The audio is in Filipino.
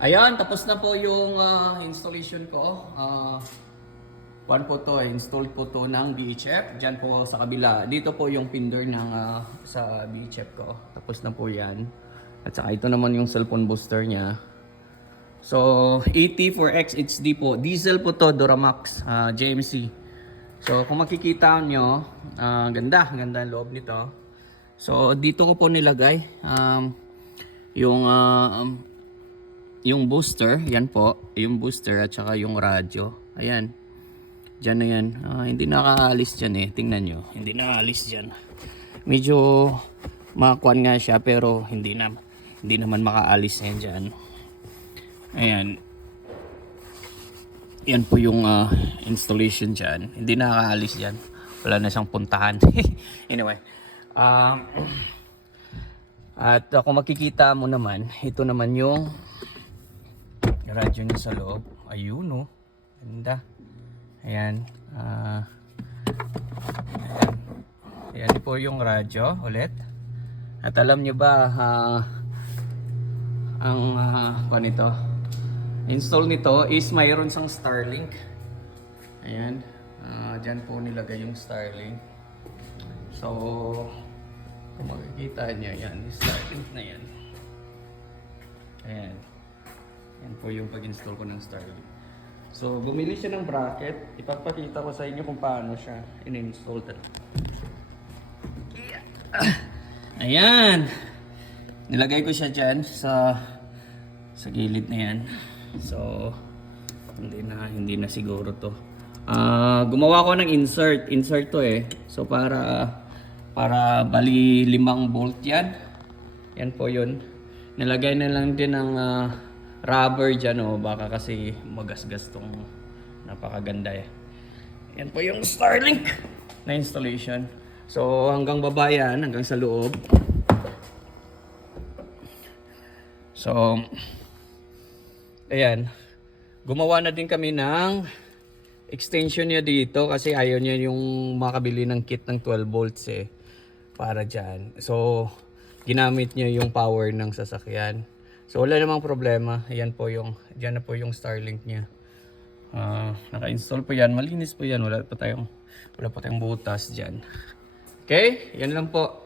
Ayan, tapos na po yung installation ko. Kuan po to, install po to ng BHF. Diyan po sa kabila. Dito po yung pinder ng sa BHF ko. Tapos na po yan. At saka ito naman yung cellphone booster niya. So, 84X HD po. Diesel po to, Duramax, JMC. So, kung makikita nyo, ganda ang loob nito. So, dito ko po nilagay yung yung booster, yan po, yung booster at saka yung radyo. Ayan. Diyan na yan. Hindi nakaalis dyan eh. Tingnan nyo. Hindi nakaalis dyan. Medyo makakuan nga siya pero hindi naman makaalis yan dyan. Ayan. Yan po yung installation dyan. Hindi nakaalis dyan. Wala na siyang puntahan. Anyway. At kung makikita mo naman, ito naman yung radyo niya sa loob. Ayun oh. Ganda. Ayan. Ayan po yung radyo ulit. At alam nyo ba ang nito? Install nito is mayroon sang Starlink. Ayan. Dyan po nilagay yung Starlink. So, kung makikita nyo, yan. Yung Starlink na yan. Ayan. Yan po yung pag-install ko ng Starlink. So, bumili siya ng bracket. Ipapakita ko sa inyo kung paano siya in-install talaga. Ayan. Nilagay ko siya dyan sa gilid na yan. So, hindi na siguro to. Gumawa ko ng insert. Insert to eh. So, para bali 5 bolt yan. Yan po yun. Nilagay na lang din ng rubber dyan oh. Baka kasi magasgas tong napakaganda eh. Yan po yung Starlink na installation. So, hanggang baba yan. Hanggang sa loob. So, ayan. Gumawa na din kami ng extension niya dito kasi ayaw niya yung makabili ng kit ng 12 volts eh. Para dyan. So, ginamit niya yung power ng sasakyan. So, wala namang problema. Ayan po yung, dyan na po yung Starlink niya. Naka-install po yan. Malinis po yan. Wala pa tayong butas dyan. Okay? Yan lang po.